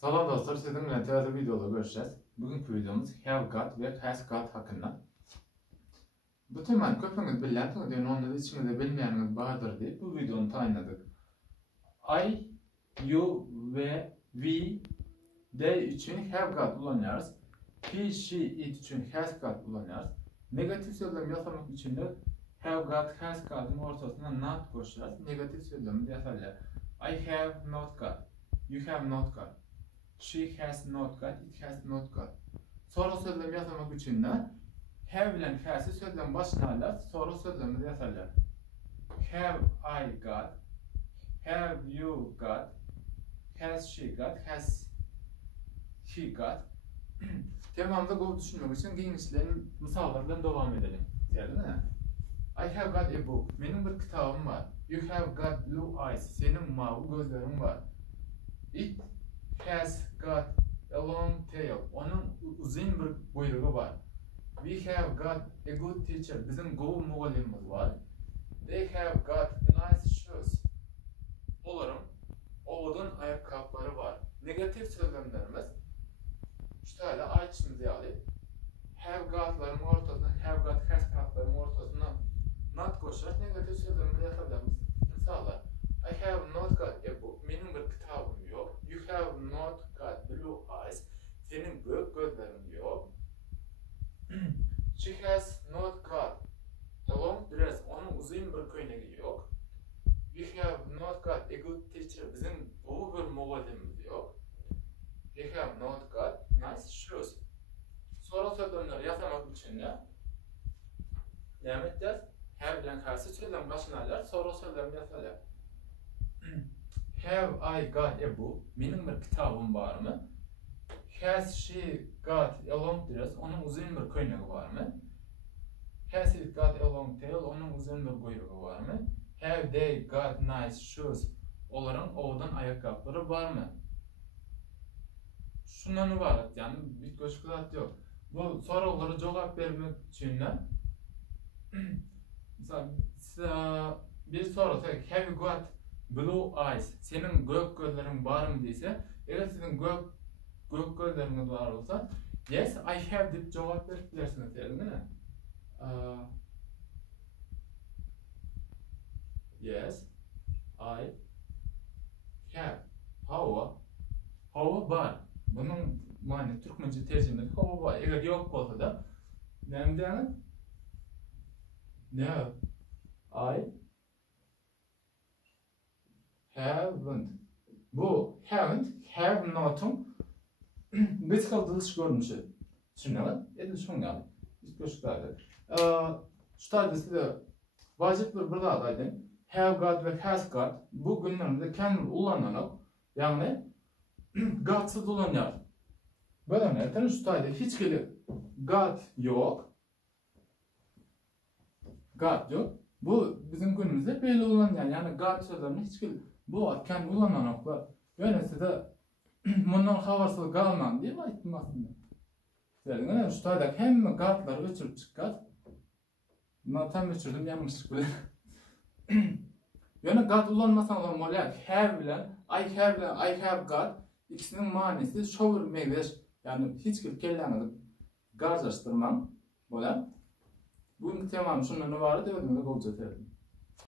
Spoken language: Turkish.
Salam dostlar, sizin bilen tevazı videoda görüşeceğiz. Bugünkü videomuz have got ve has got hakkında. Bu temanı köpünüz bilen, diyen onları içimizde bilmeyeniniz vardır deyip bu videonu tayinladık. I, you ve we, they için have got kullanıyoruz. He, she, it için has got kullanıyoruz. Negatif söylem yasamak için de have got, has got'ın ortasına not koşuyoruz. Negatif söylemi yasallar. I have not got, you have not got. She has not got, it has not got. Soru söylemi yasamak için de have ile has'i söylem başına alır, soru söylemi yazarlar. Have I got, have you got, has she got, has he got. Temamda bu düşünmek için genişlerin misallardan devam edelim. Değil mi? I have got a book. Benim bir kitabım var. You have got blue eyes. Senin mavi gözlerin var. It has got a long tail. Onun uzun bir kuyruğu var. We have got a good teacher. Bizim good muallimimiz var. They have got nice shoes. Onların oğudun ayakkabıları var. Negatif söylemlerimiz şöyle açımızı alayım. Have got'ların ortasına, have got, has got'ların ortasına not koşarak negatif söylemleri yapacağımız misallar. I have not got a book. Benim bir kitabım yok. You have not got blue eyes. Senin büyük gözlerin yok. She has not got a long dress. Onun uzun bir köyneği yok. We have not got a good teacher. Bizim bu bir muallimimiz yok. We have not got nice shoes. Soru söylemleri yasamak için de devam edeceğiz. Have ile karşı söylem başına alır, soru söylemi yazarlar. Have I got a book? Benim bir kitabım var mı? Has she got a long dress? Onun uzun bir köyneği var mı? Has it got a long tail? Onun uzun bir kuyruğu var mı? Have they got nice shoes? Onların oğudan ayakkabıları var mı? Şundan ibaret, yani bir koşkulat yok. Bu sorulara cevap vermek için de mesela bir soru, have you got blue eyes? Senin gök gözlerin var mı diyse, eğer sizin gök gözleriniz var olsa, yes I have deyip cevap verebilirsiniz, değil mi? Yes I have. Hava var. Bunun mani Türkmence tercümesi hava var. Eğer yok olsa da ne diyeceğiz? No, I haven't. Bu haven't, have not'un biz kaldırılış görünüşü. Düşünelim. Edilişim yani. Biz görüşlerdi. Şu tarzda size vacip bir daha daydım. Have got ve has got bu günlerimizde kendini kullanılarak yani got'sız kullanıyor. Böyle ne? Şu tarzda hiç got yok. Got yok. Bu bizim günümüzde belli olan yani got sözlerini hiç bu kendi kullananaklar. Yönesi de bundan havarsız kalman diye aytdım aslında. Yani şu tarzda hem got'ları öçürüp çıkar. Bundan tam öçürdüm yanlışlık bile. Yani got kullanmasan olan molar have ile I have got ikisinin manisi shower meyveler yani hiç kellerini garjlaştırmam molar. Bugünkü temam şundan ibaret, ödümde olacak.